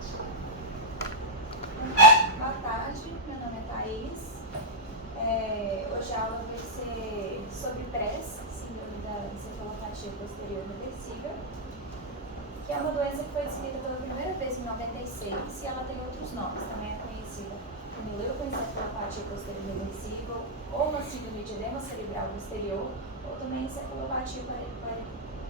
Boa tarde, meu nome é Thaís. Hoje a aula vai ser sobre PRES, síndrome da encefalopatia posterior reversível, que é uma doença que foi descrita pela primeira vez em 96 e ela tem outros nomes, também é conhecida como leucoencefalopatia posterior reversível, ou uma síndrome de edema cerebral posterior, ou também encefalopatia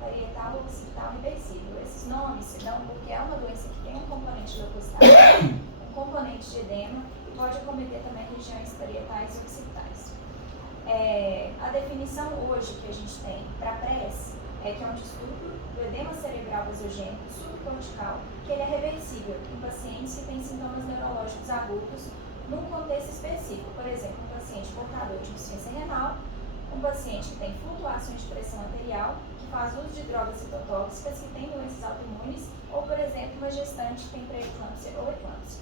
parietal ou occipital reversível. Esses nomes se dão porque é uma doença que tem um componente leucocitário, um componente de edema e pode acometer também regiões parietais e occipitais. A definição hoje que a gente tem para PRES é que é um distúrbio do edema cerebral vasogênico subcortical, que ele é reversível em pacientes que têm sintomas neurológicos agudos num contexto específico. Por exemplo, um paciente portador de insuficiência renal, um paciente que tem flutuações de pressão arterial, que faz uso de drogas citotóxicas, que tem doenças autoimunes, ou, por exemplo, uma gestante que tem pré-eclâmpsia ou eclâmpsia.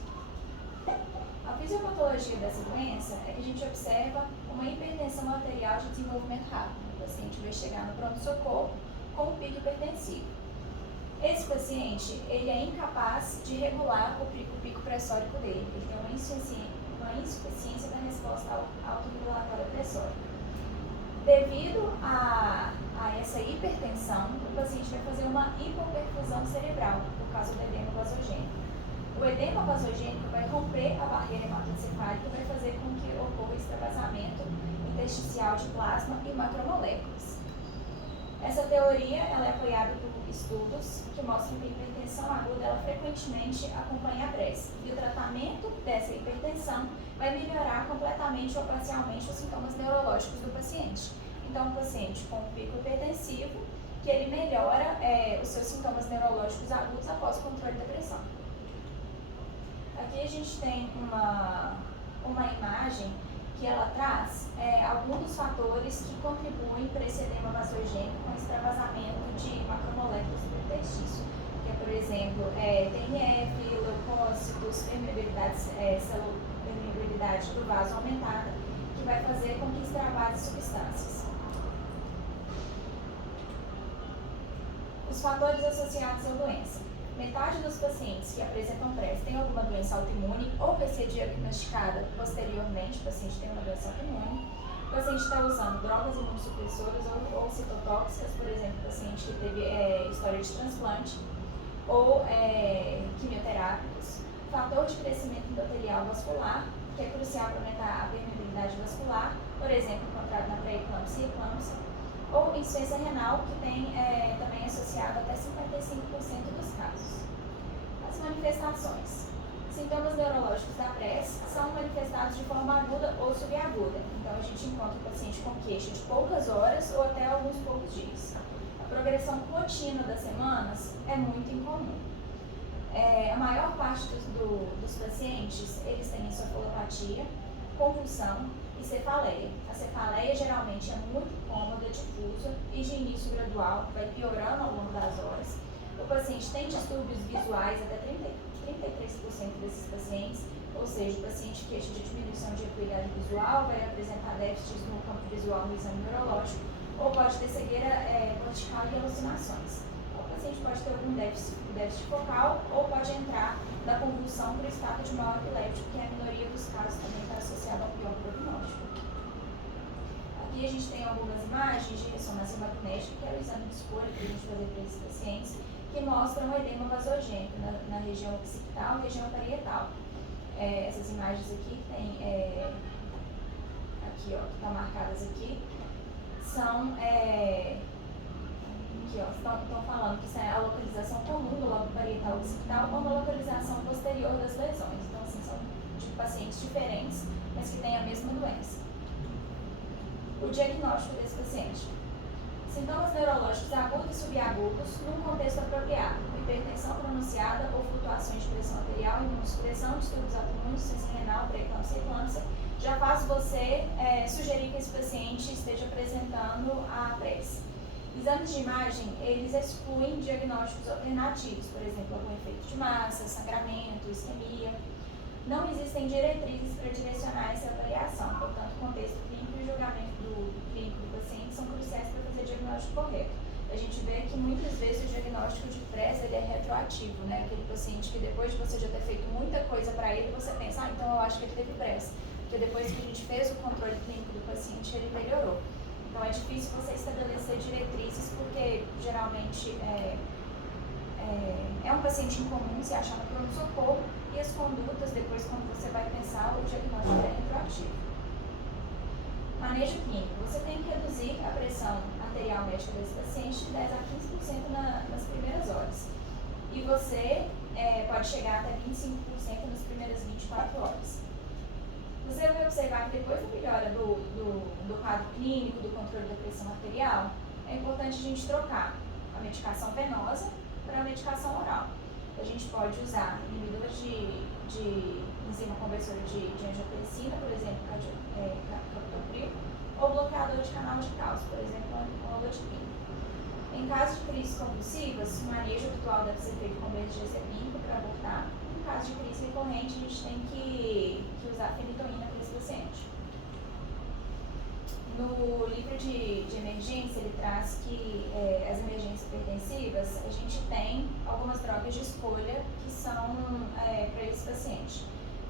A fisiopatologia dessa doença é que a gente observa uma hipertensão arterial de desenvolvimento rápido. O paciente vai chegar no pronto-socorro com um pico hipertensivo. Esse paciente, ele é incapaz de regular o pico pressórico dele. Ele tem uma insuficiência da resposta autorregulatória pressórica. Devido a essa hipertensão, o paciente vai fazer uma hipoperfusão cerebral por causa do edema vasogênico. O edema vasogênico vai romper a barreira hematoencefálica e vai fazer com que ocorra extravasamento intersticial de plasma e macromoléculas. Essa teoria ela é apoiada por estudos que mostram que a hipertensão aguda ela frequentemente acompanha a PRES. E o tratamento dessa hipertensão vai melhorar completamente ou parcialmente os sintomas neurológicos do paciente. Então, o paciente com pico hipertensivo, que ele melhora os seus sintomas neurológicos agudos após o controle da pressão. Aqui a gente tem uma imagem que ela traz alguns dos fatores que contribuem para esse edema vasogênico com extravasamento de macromoléculas do interstício, que é, por exemplo, TNF, leucócitos, permeabilidade do vaso aumentada, que vai fazer com que extravase substâncias. Os fatores associados à doença. Metade dos pacientes que apresentam PRES tem alguma doença autoimune ou vai ser diagnosticada posteriormente, o paciente tem uma doença autoimune. O paciente está usando drogas imunossupressoras ou citotóxicas, por exemplo, o paciente que teve história de transplante ou quimioterápicos. Fator de crescimento endotelial vascular, que é crucial para aumentar a permeabilidade vascular, por exemplo, encontrado na pré-eclâmpsia e eclâmpsia. Ou insuficiência renal, que tem também associado até 55% dos casos. As manifestações. Sintomas neurológicos da PRES são manifestados de forma aguda ou subaguda. Então, a gente encontra o paciente com queixa de poucas horas ou até alguns poucos dias. A progressão contínua das semanas é muito incomum. A maior parte dos pacientes, eles têm encefalopatia, convulsão e cefaleia. A cefaleia geralmente é muito cômoda, difusa e de início gradual, vai piorando ao longo das horas. O paciente tem distúrbios visuais, até 33% desses pacientes, ou seja, o paciente queixa de diminuição de acuidade visual, vai apresentar déficits no campo visual no exame neurológico, ou pode ter cegueira cortical e alucinações. O paciente pode ter algum déficit focal ou pode entrar da convulsão para o estado de mal epiléptico, que a minoria dos casos também está associada ao pior prognóstico. Aqui a gente tem algumas imagens de ressonância magnética, que é o exame de escolha que a gente fazer para esses pacientes, que mostram o edema vasogênico na região occipital e região parietal. Essas imagens aqui que tem aqui, ó, que estão marcadas aqui, são estão falando que isso é a localização comum do lobo parietal occipital ou uma localização posterior das lesões. Então, assim, são de pacientes diferentes, mas que têm a mesma doença. O diagnóstico desse paciente. Sintomas neurológicos agudos e subagudos num contexto apropriado. Hipertensão pronunciada ou flutuações de pressão arterial, imunossupressão, distúrbios autoimunes, insuficiência renal, pré-eclâmpsia e eclâmpsia, já faz você sugerir que esse paciente esteja apresentando a PRES. Exames de imagem, eles excluem diagnósticos alternativos, por exemplo, algum efeito de massa, sangramento, isquemia. Não existem diretrizes para direcionar essa avaliação, portanto, o contexto clínico e o julgamento clínico do paciente são cruciais para fazer o diagnóstico correto. A gente vê que muitas vezes o diagnóstico de PRES ele é retroativo. retroativo, né? Aquele paciente que depois de você já ter feito muita coisa para ele, você pensa, então eu acho que ele teve pressa. Porque depois que a gente fez o controle clínico do paciente, ele melhorou. Então é difícil você estabelecer diretrizes, porque geralmente é um paciente incomum se achar no pronto-socorro, e as condutas, depois quando você vai pensar, o diagnóstico é retroativo. Manejo clínico. Você tem que reduzir a pressão arterial médica desse paciente de 10 a 15% nas primeiras horas. E você pode chegar até 25% nas primeiras 24 horas. Você vai observar que depois da melhora do quadro clínico, do controle da pressão arterial, é importante a gente trocar a medicação venosa para a medicação oral. A gente pode usar inibidores de enzima conversora de angiotensina, por exemplo, captopril, ou bloqueador de canal de cálcio, por exemplo, amlodipina. Em caso de crises convulsivas, o manejo habitual deve ser feito com benzodiazepínico para abortar. Em caso de crise recorrente, a gente tem que usar fenitoína para esse paciente. No livro de emergência, ele traz que as emergências hipertensivas, a gente tem algumas drogas de escolha que são para esse paciente.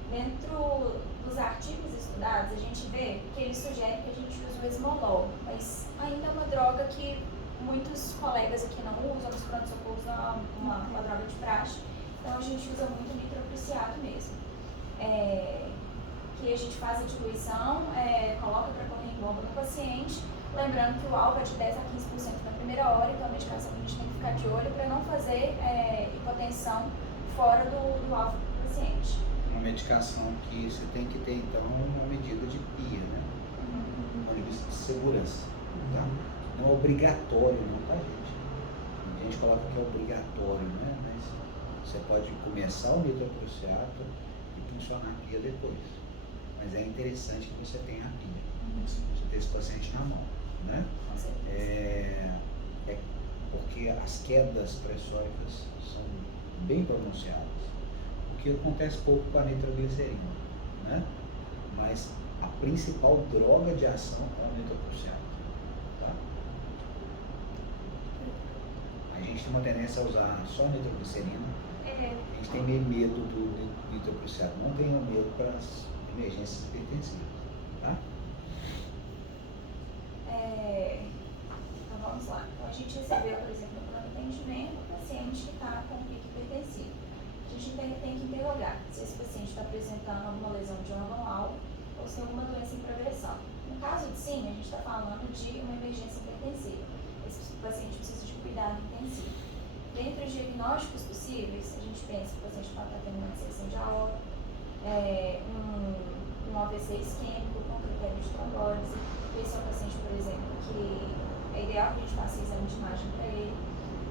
Dentro dos artigos estudados, a gente vê que eles sugerem que a gente use o esmolol, mas ainda é uma droga que muitos colegas aqui não usam, nos pronto-socorros não é uma droga de praxe, então a gente usa muito nitroprusiato mesmo. Que a gente faz a diluição, coloca para correr em bomba no paciente, lembrando que o alvo é de 10 a 15% na primeira hora, então a medicação que a gente tem que ficar de olho para não fazer hipotensão fora do alvo do paciente. Uma medicação que você tem que ter, então, uma medida de PIA, né? Do ponto de vista de segurança, tá? Não é obrigatório, não, tá, gente? A gente coloca que é obrigatório, né? Mas você pode começar o nitroprusiato e funcionar a PIA depois. Mas é interessante que você tenha a PIA, você ter esse paciente na mão, né? Com certeza. Porque as quedas pressóricas são bem pronunciadas, o que acontece pouco com a nitroglicerina, né? Mas a principal droga de ação é o nitroprusiato, tá? A gente tem uma tendência a usar só nitroglicerina, a gente tem meio medo do nitroprusiato, não tenha medo para as emergências hipertensivas, tá? Então vamos lá. Então a gente recebeu, por exemplo, no plano de atendimento, um paciente que está com pico hipertensivo. A gente tem que interrogar se esse paciente está apresentando alguma lesão de órgão-alvo ou se tem alguma doença em progressão. No caso de sim, a gente está falando de uma emergência hipertensiva. Esse paciente precisa de cuidado intensivo. Dentre os diagnósticos possíveis, a gente pensa que o paciente pode estar tendo uma dissecção de aorta, um AVC isquêmico com critério de trombólise. Esse é um paciente, por exemplo, que é ideal que a gente faça exame de imagem para ele.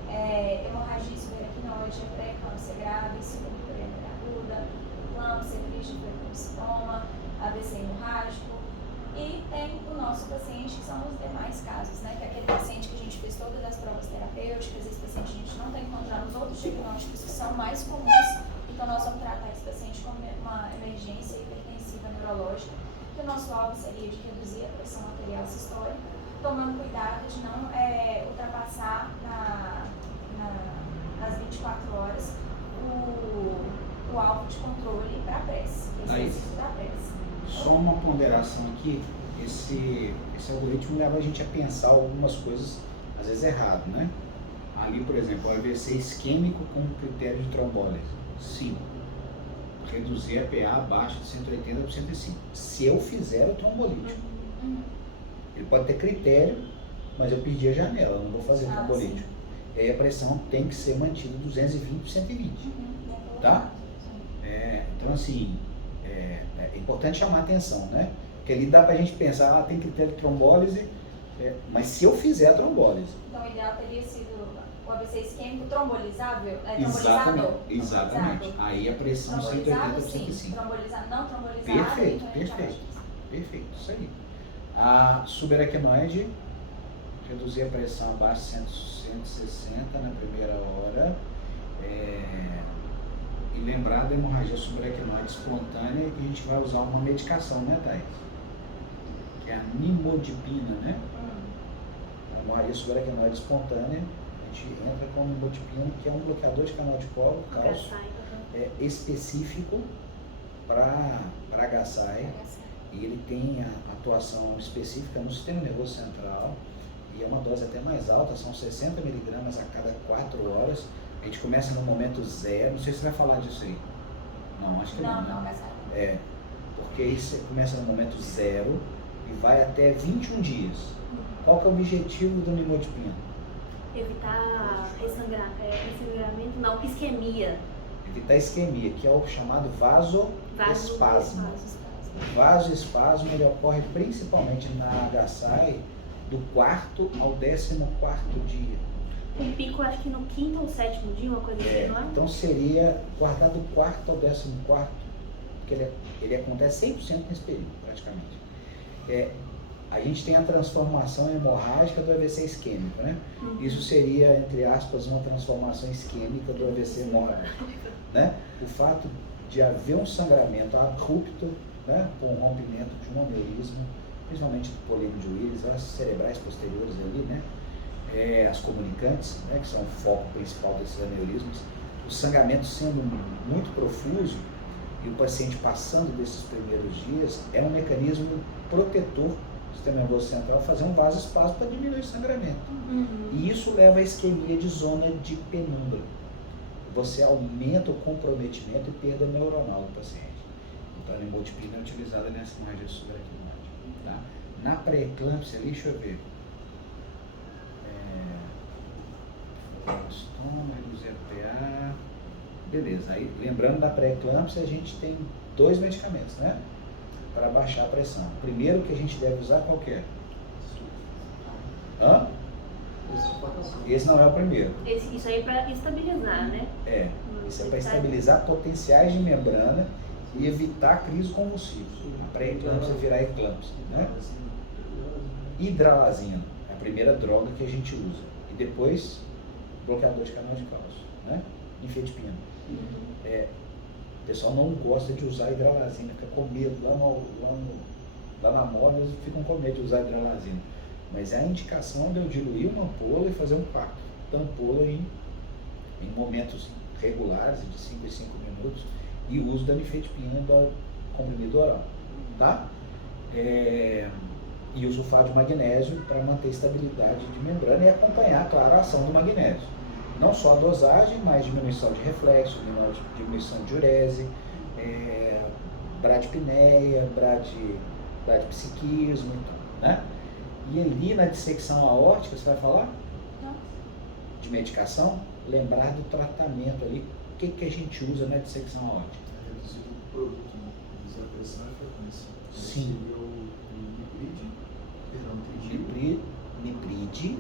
Hemorragia subaracnoide, pré-eclâmpsia grave, síndrome coronariana aguda, eclâmpsia, crise de preconcitoma, AVC hemorrágico. E tem o nosso paciente, que são os demais casos, né? Que é aquele paciente que a gente fez todas as provas terapêuticas, esse paciente a gente não está encontrando os outros diagnósticos que são mais comuns. Então nós vamos tratar esse paciente como uma emergência hipertensiva neurológica, que o nosso alvo seria de reduzir a pressão arterial sistólica, tomando cuidado de não ultrapassar nas 24 horas o alvo de controle para a prece, que é esse da prece. Só uma ponderação aqui, esse algoritmo leva a gente a pensar algumas coisas, às vezes errado, né? Ali, por exemplo, o AVC isquêmico com critério de trombólise. Sim. Reduzir a PA abaixo de 180 por 105. Se eu fizer o trombolítico. Ele pode ter critério, mas eu perdi a janela, eu não vou fazer o trombolítico. E aí a pressão tem que ser mantida 220 por 120. Tá? Então, assim, é importante chamar a atenção, né? Porque ali dá pra gente pensar, tem critério de trombólise, mas se eu fizer a trombólise. Então, o ideal teria sido o AVC isquêmico trombolizável? Exatamente. Aí a pressão 180 por 105. Não trombolizável. Perfeito, isso aí. A subaracnoide, reduzir a pressão abaixo de 160 na primeira hora. E lembrar da hemorragia subaracnoide espontânea, que a gente vai usar uma medicação, né, Thaís? Que é a nimodipina, né? A hemorragia subaracnoide espontânea, a A gente entra com o nimodipino, que é um bloqueador de canal de colo, cálcio, específico para HSI, e ele tem a atuação específica no sistema nervoso central, e é uma dose até mais alta, são 60 miligramas a cada 4 horas. A gente começa no momento zero, não sei se você vai falar disso aí. Não, acho que não, né? Não, mas Porque aí você começa no momento zero e vai até 21 dias. Qual que é o objetivo do nimodipino? Evitar ressangramento, não, isquemia. Evitar isquemia, que é o chamado vasoespasmo. O vasoespasmo ele ocorre principalmente na HSI do 4º ao 14º dia. Um pico, acho que no 5º ou 7º dia, uma coisa assim, não é? Então seria guardar do 4º ao 14º, porque ele acontece 100% nesse período, praticamente. A gente tem a transformação hemorrágica do AVC isquêmico, né? Isso seria, entre aspas, uma transformação isquêmica do AVC hemorrágico, né? O fato de haver um sangramento abrupto, né, com o rompimento de um aneurisma, principalmente do polígono de Willis, as cerebrais posteriores ali, né? As comunicantes, né, que são o foco principal desses aneurismas, o sangramento sendo muito profuso e o paciente passando desses primeiros dias, é um mecanismo protetor do sistema nervoso central fazer um vasoespasmo para diminuir o sangramento. E isso leva à isquemia de zona de penumbra. Você aumenta o comprometimento e perda neuronal do paciente. Então a nimodipina é utilizada nessa margem subaracnoide. Tá? Na pré-eclâmpsia ali, deixa eu ver. Estômago, EPA. Beleza, aí lembrando da pré-eclâmpsia, a gente tem 2 medicamentos, né? Para baixar a pressão. O primeiro que a gente deve usar, qual que é? Esse não é o primeiro. Isso aí é para estabilizar, né? Isso é para estabilizar potenciais de membrana e evitar crise convulsiva. A pré-eclâmpsia virar eclâmpsia, né? Hidralazina é a primeira droga que a gente usa. E depois, bloqueador de canal de cálcio, né? Nifedipina. O pessoal não gosta de usar hidralazina, fica com medo. Lá na moda eles ficam com medo de usar hidralazina. Mas é a indicação de eu diluir uma ampola e fazer um pacto da ampola em momentos regulares, de 5 em 5 minutos, e o uso da nifedipina do comprimido oral, tá? E o sulfato de magnésio para manter estabilidade de membrana e acompanhar, claro, a ação do magnésio. Não só a dosagem, mas diminuição de reflexo, diminuição de diurese, bradipneia, bradipsiquismo, né? E ali na dissecção aórtica, você vai falar? Não. De medicação? Lembrar do tratamento ali. O que a gente usa na dissecção aórtica? Reduzir o produto, né? Reduzir a pressão e a frequência. Sim. Nipride,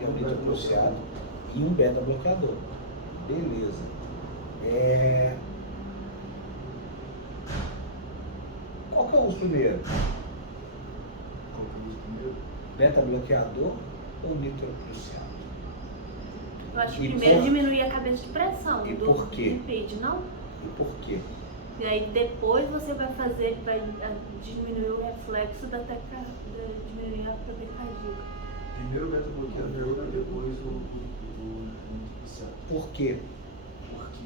é o nitrocruciato, e um beta-bloqueador. Beleza. Qual que eu uso primeiro? Beta-bloqueador ou nitrocruciato? Eu acho que primeiro diminuir a cabeça de pressão E do por quê? lipid, não? E por quê? E aí depois você vai diminuir o reflexo diminuir a taquicardia. Primeiro o beta-bloqueador e depois o nitrocruciato. Por quê? Porque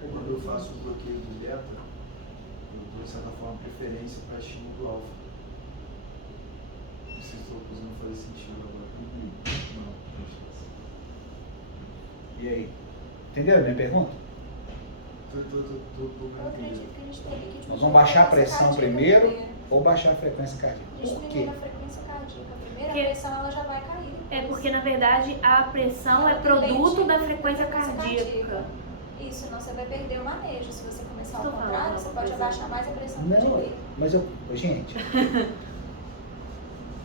quando eu faço o bloqueio do beta, eu dou, de certa forma, preferência para estímulo do alfa. Não sei se estou usando fazer sentido agora. Não. E aí? Entenderam a minha pergunta? Nós vamos baixar a pressão primeiro ou baixar a frequência cardíaca? Por quê? A frequência cardíaca primeiro, a pressão ela já vai cair. Porque na verdade a pressão é produto da frequência cardíaca. Isso, senão você vai perder o manejo. Se você começar ao contrário, você pode abaixar mais a pressão que Não, mas gente,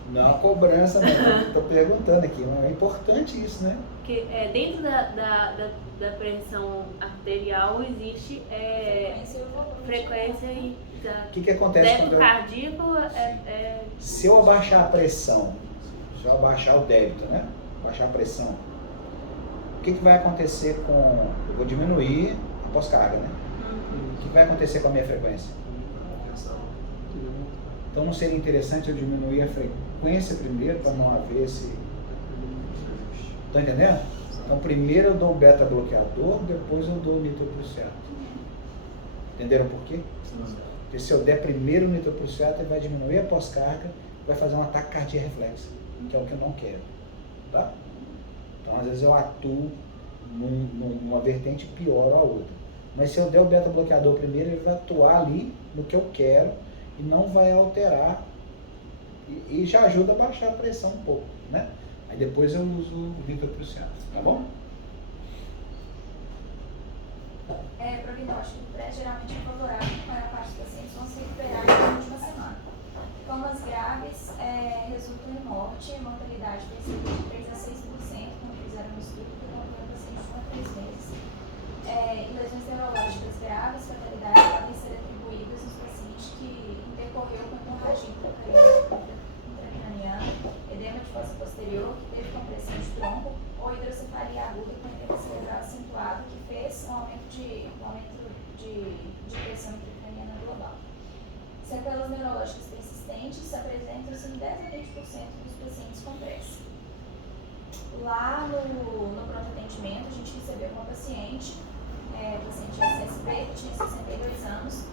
não é uma cobrança, não. Estou perguntando aqui, mas é importante isso, né? Porque dentro da pressão arterial existe frequência e O que acontece quando débito cardíaco se eu abaixar a pressão, se eu abaixar o débito, né? Baixar a pressão, o que vai acontecer com... Eu vou diminuir a pós-carga, né? O que vai acontecer com a minha frequência? Então não seria interessante eu diminuir a frequência primeiro para não haver esse... Tá entendendo? Então primeiro eu dou um beta-bloqueador, depois eu dou o nitroprusiato. Entenderam por quê? Porque se eu der primeiro o nitroprusiato, ele vai diminuir a pós-carga, vai fazer um ataque cardíaco reflexo, que é o que eu não quero. Tá? Então às vezes eu atuo numa vertente pior a outra. Mas se eu der o beta-bloqueador primeiro, ele vai atuar ali no que eu quero e não vai alterar e já ajuda a baixar a pressão um pouco, né? Aí depois eu uso o nitroprusiato, tá bom? Prognóstico geralmente é favorável, a maior parte dos pacientes vão se recuperar na última semana. Formas graves resultam em morte e mortalidade de cerca de 3 a 6%, como fizeram no estudo, que acompanhou pacientes com 3 meses. E lesões neurológicas graves, fatalidade, podem ser atribuídas nos pacientes que intercorreu com hemorragia intracraniana, edema de fossa posterior, que teve compressão de tronco, ou hidrocefalia aguda com edema cerebral acentuado, que fez um aumento de pressão intracraniana global. Sequelas neurológicas persistentes apresentam-se em 10 a 20% dos pacientes com pressa. Lá no pronto atendimento, a gente recebeu uma paciente SSP, que tinha 62 anos,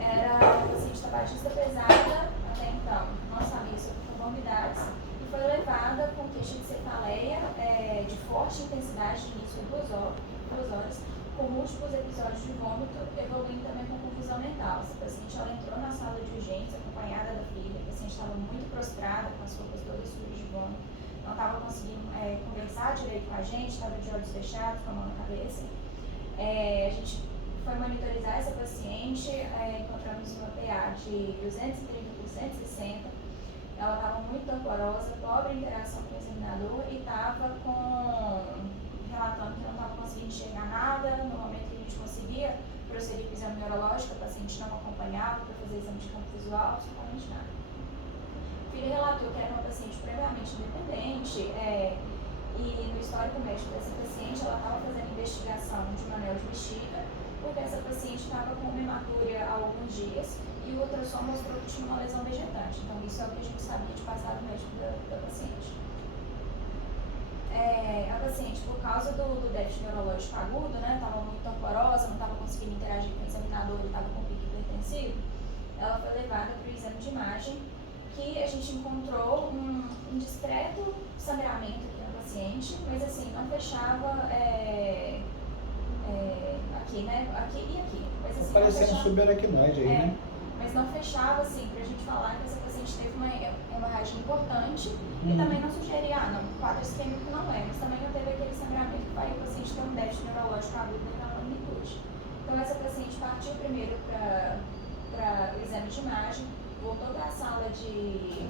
era paciente tabagista pesada, até então não sabia sobre comorbidades, e foi levada com queixa de cefaleia de forte intensidade de início em 2 horas, com múltiplos episódios de vômito, evoluindo também com confusão mental. Essa paciente ela entrou na sala de urgência acompanhada da filha, a paciente estava muito prostrada, com as roupas todas sujas de vômito, não estava conseguindo conversar direito com a gente, estava de olhos fechados, com a mão na cabeça. A gente foi monitorizar essa paciente, encontramos uma PA de 230 por 160, ela estava muito torporosa, pobre interação com o examinador e estava relatando que não estava conseguindo enxergar nada. No momento que a gente conseguia prosseguir com o exame neurológico, a paciente não acompanhava para fazer exame de campo visual, absolutamente nada. A filha relatou que era uma paciente previamente independente, e no histórico médico dessa paciente, ela estava fazendo investigação de uma anel de bexiga, porque essa paciente estava com uma hematúria há alguns dias e o ultrassom mostrou que tinha uma lesão vegetante. Então, isso é o que a gente sabia de passado médico da paciente. A paciente, por causa do déficit neurológico agudo, né, estava muito torporosa, não estava conseguindo interagir com o examinador, estava com pico hipertensivo, ela foi levada para o exame de imagem, que a gente encontrou um discreto sangramento aqui na paciente, mas assim, não fechava aqui, né, aqui e aqui. Mas, assim, parecendo subaracnoide aí, né? Mas não fechava, assim, pra gente falar que essa paciente teve uma hemorragia importante e também não sugeria, não, quadro isquêmico não é, mas também não teve aquele sangramento que vai o paciente ter um déficit neurológico agudo na magnitude. Então essa paciente partiu primeiro para o exame de imagem, voltou para a sala de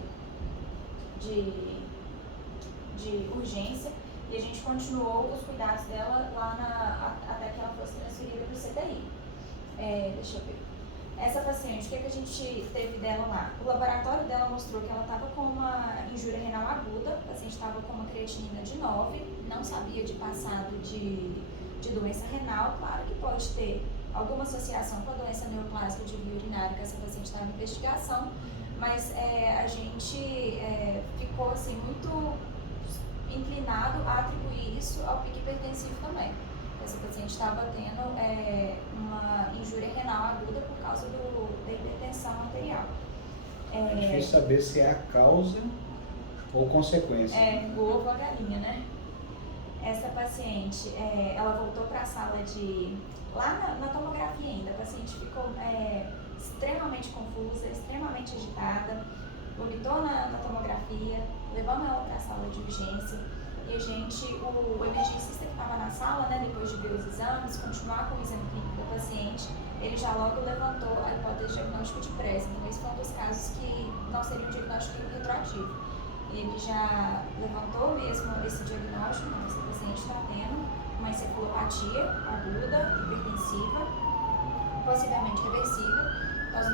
urgência e a gente continuou os cuidados dela lá até que ela fosse transferida para o CTI. Deixa eu ver. Essa paciente, o que a gente teve dela lá? O laboratório dela mostrou que ela estava com uma injúria renal aguda, a paciente estava com uma creatinina de 9, não sabia de passado de doença renal, claro que pode ter alguma associação com a doença neoplásica de via urinária, que essa paciente estava em investigação, mas a gente ficou assim, muito inclinado a atribuir isso ao pico hipertensivo também. Essa paciente estava tendo uma injúria renal aguda por causa da hipertensão arterial. É difícil saber se é a causa ou consequência. O ovo ou a galinha, né? Essa paciente, ela voltou para a sala lá na tomografia ainda, a paciente ficou extremamente confusa, extremamente agitada, vomitou na tomografia, levamos ela para a sala de urgência. E o emergencista que estava na sala, né, depois de ver os exames, continuar com o exame clínico da paciente, ele já logo levantou a hipótese de diagnóstico de pressa. Então, esse foi um dos casos que não seria um diagnóstico retroativo. Ele já levantou mesmo esse diagnóstico, então essa paciente está tendo uma encefalopatia aguda, hipertensiva, possivelmente reversível. Nós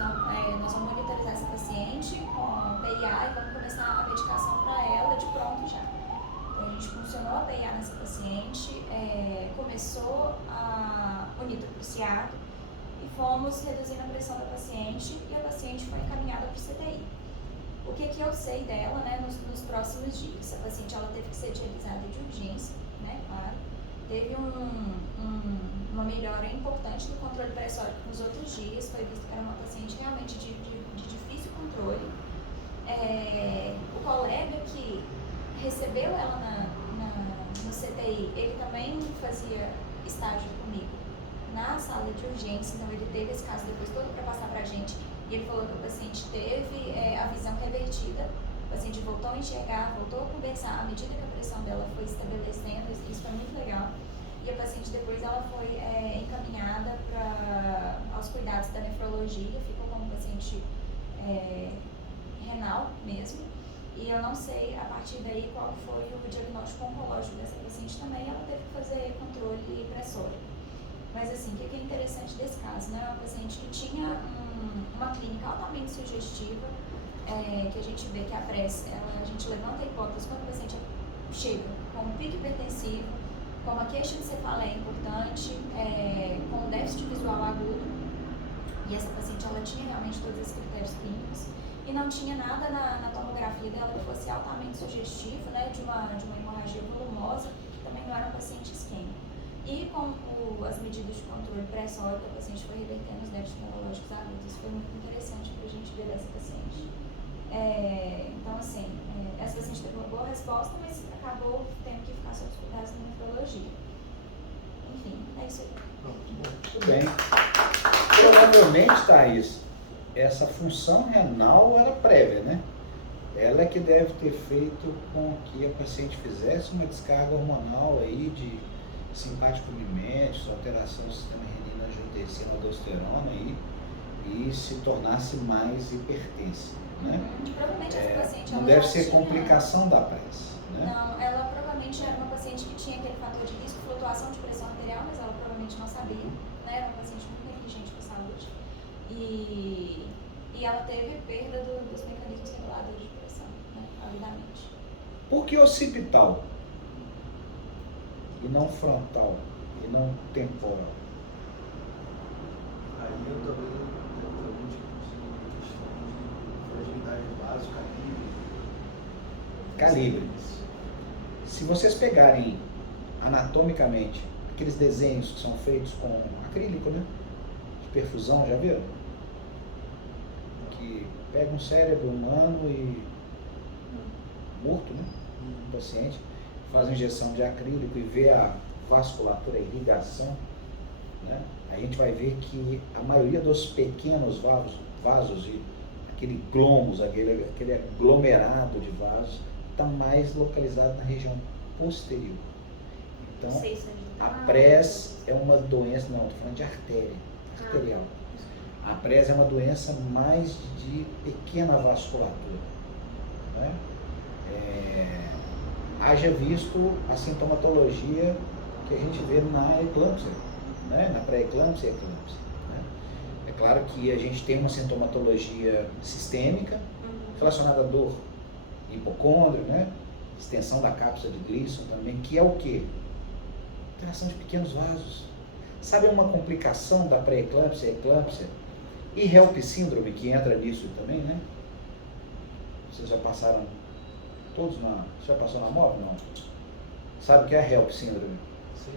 vamos monitorizar essa paciente com PIA e vamos começar a medicação para ela de pronto já. A gente funcionou a PIA nessa paciente, começou o nitroprusiato e fomos reduzindo a pressão da paciente e a paciente foi encaminhada para o CTI. O que eu sei dela, né, nos próximos dias? A paciente ela teve que ser dialisada de urgência, né, claro. teve uma melhora importante do controle pressórico nos outros dias, foi visto que era uma paciente realmente de difícil controle. O colega que recebeu ela no CTI, ele também fazia estágio comigo na sala de urgência, então ele teve esse caso depois todo para passar pra gente, e ele falou que o paciente teve a visão revertida, o paciente voltou a enxergar, voltou a conversar, à medida que a pressão dela foi estabelecendo, isso foi muito legal, e a paciente depois ela foi encaminhada aos cuidados da nefrologia, ficou como paciente renal mesmo, e eu não sei a partir daí qual foi o diagnóstico oncológico dessa paciente também, ela teve que fazer controle pressórico. Mas assim, o que é interessante desse caso, né? Uma paciente que tinha uma clínica altamente sugestiva, que a gente vê que a pressa, a gente levanta a hipótese quando o paciente chega com um pico hipertensivo, com uma queixa de cefaleia importante, com um déficit visual agudo, e essa paciente ela tinha realmente todos esses critérios clínicos, e não tinha nada na tomografia dela que fosse altamente sugestivo, né, de uma hemorragia volumosa, que também não era um paciente isquêmico. E com as medidas de controle pressórico, a paciente foi revertendo os déficits neurológicos agudos. Isso foi muito interessante para a gente ver essa paciente. Então, assim, essa paciente teve uma boa resposta, mas acabou tendo que ficar sob os cuidados da nefrologia. Enfim, é isso aí. Muito bem. Provavelmente, Thaís, essa função renal era prévia, né? Ela é que deve ter feito com que a paciente fizesse uma descarga hormonal aí de simpático mimético, alteração do sistema renina, angiotensina, aldosterona aí, e se tornasse mais hipertensa, né? Provavelmente essa paciente não deve ser complicação da pressa, né? Não, ela provavelmente era uma paciente que tinha aquele fator de risco, flutuação de pressão arterial, mas ela provavelmente não sabia, né? Era uma paciente muito negligente com a saúde. E ela teve perda dos mecanismos reguladores de pressão, né? Avidamente. Por que occipital? E não frontal, e não temporal. Aí eu também fragilidade de base, Calibre. Se vocês pegarem anatomicamente aqueles desenhos que são feitos com acrílico, né? De perfusão, já viram? Que pega um cérebro humano e morto, né? Um paciente, faz injeção de acrílico e vê a vasculatura, a irrigação, né? A gente vai ver que a maioria dos pequenos vasos e aquele glomos, aquele aglomerado de vasos, está mais localizado na região posterior. Então, a press é uma doença, não, estou falando de arterial. A press é uma doença mais de pequena vasculatura, né? Haja visto a sintomatologia que a gente vê na eclâmpsia, né? Na pré-eclâmpsia e eclâmpsia, né? É claro que a gente tem uma sintomatologia sistêmica relacionada à dor, hipocôndrio, né? Extensão da cápsula de Gleason também, que é o quê? Alteração de pequenos vasos. Sabe uma complicação da pré-eclâmpsia, eclâmpsia e HELP síndrome que entra nisso também, né? Vocês já passaram todos já passou na MOB? Não. Sabe o que é HELP síndrome? Sim.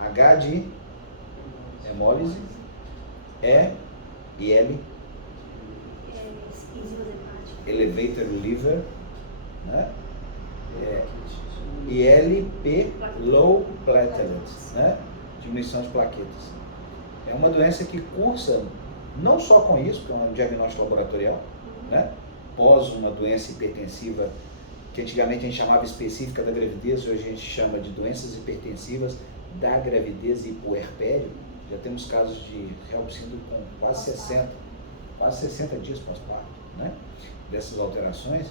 H de hemólise, E e L, elevator liver, né? E LP, low platelets, né? Diminuição de plaquetas. É uma doença que cursa não só com isso, que é um diagnóstico laboratorial, né? Pós uma doença hipertensiva, que antigamente a gente chamava específica da gravidez, hoje a gente chama de doenças hipertensivas da gravidez e puerpério. Já temos casos de HELP síndrome com quase 60 dias pós-parto, né? Dessas alterações.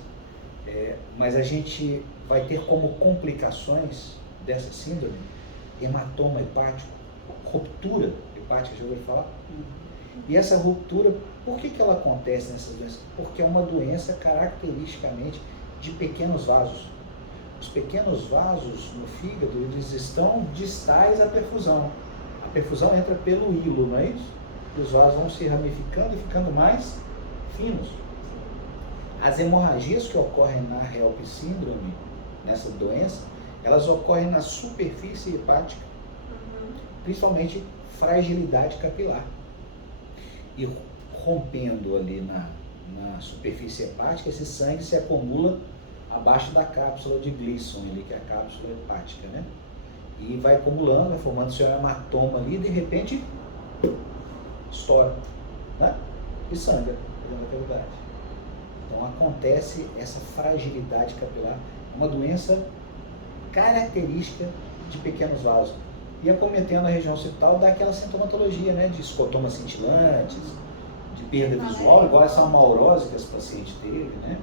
Mas a gente vai ter como complicações dessa síndrome hematoma hepático, ruptura hepática, já ouviu falar? E essa ruptura, por que ela acontece nessas doenças? Porque é uma doença caracteristicamente de pequenos vasos. Os pequenos vasos no fígado, eles estão distais à perfusão. A perfusão entra pelo hilo, não é isso? E os vasos vão se ramificando e ficando mais finos. As hemorragias que ocorrem na HELP síndrome, nessa doença, elas ocorrem na superfície hepática, principalmente fragilidade capilar. E rompendo ali na superfície hepática, esse sangue se acumula abaixo da cápsula de Gleason, ali, que é a cápsula hepática, né? E vai acumulando, vai formando seu hematoma ali, e de repente estoura, né? E sangra dentro da cavidade. Então acontece essa fragilidade capilar, uma doença característica de pequenos vasos. E acometendo a região occipital dá aquela sintomatologia, né? De escotomas cintilantes, de perda visual, igual essa amaurose que esse paciente teve, né?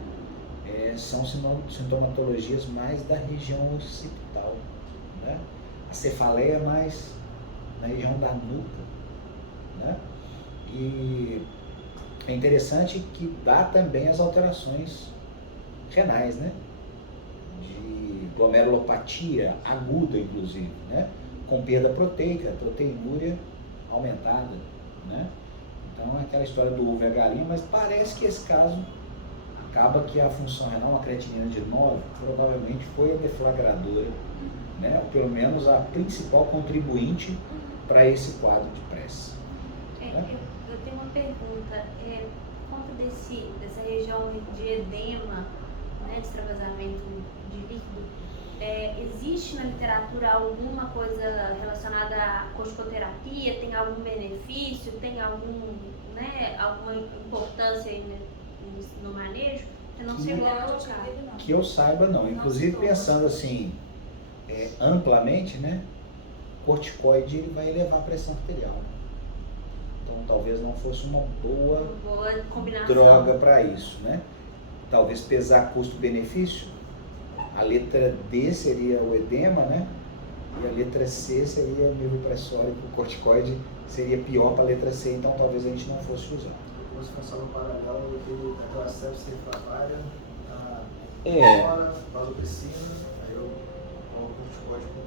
São sintomatologias mais da região occipital, né? A cefaleia mais na região da nuca, né? E é interessante que dá também as alterações renais, né? De glomerulopatia aguda, inclusive, né? Com perda proteica, proteinúria aumentada, né? Então é aquela história do ovo e a galinha, mas parece que esse caso acaba que a função renal, uma creatinina de 9, provavelmente foi a deflagradora, né? Ou pelo menos a principal contribuinte para esse quadro de pressa. Né? Eu tenho uma pergunta. Por conta dessa região de edema, né, de extravasamento de líquido, existe na literatura alguma coisa relacionada à corticoterapia? Tem algum benefício? Tem alguma importância aí, né, no manejo? Você não chegou a colocar. Que eu saiba, não. Inclusive pensando assim, amplamente, né? Corticoide ele vai elevar a pressão arterial. Então talvez não fosse uma boa combinação. Droga para isso, né? Talvez pesar custo-benefício. A letra D seria o edema, né? E a letra C seria o nível pressórico. O corticoide seria pior para a letra C, então talvez a gente não fosse usar. Depois pensar no paralelo daquela sepsis refratária, a vasopressina, aí eu coloco o corticoide com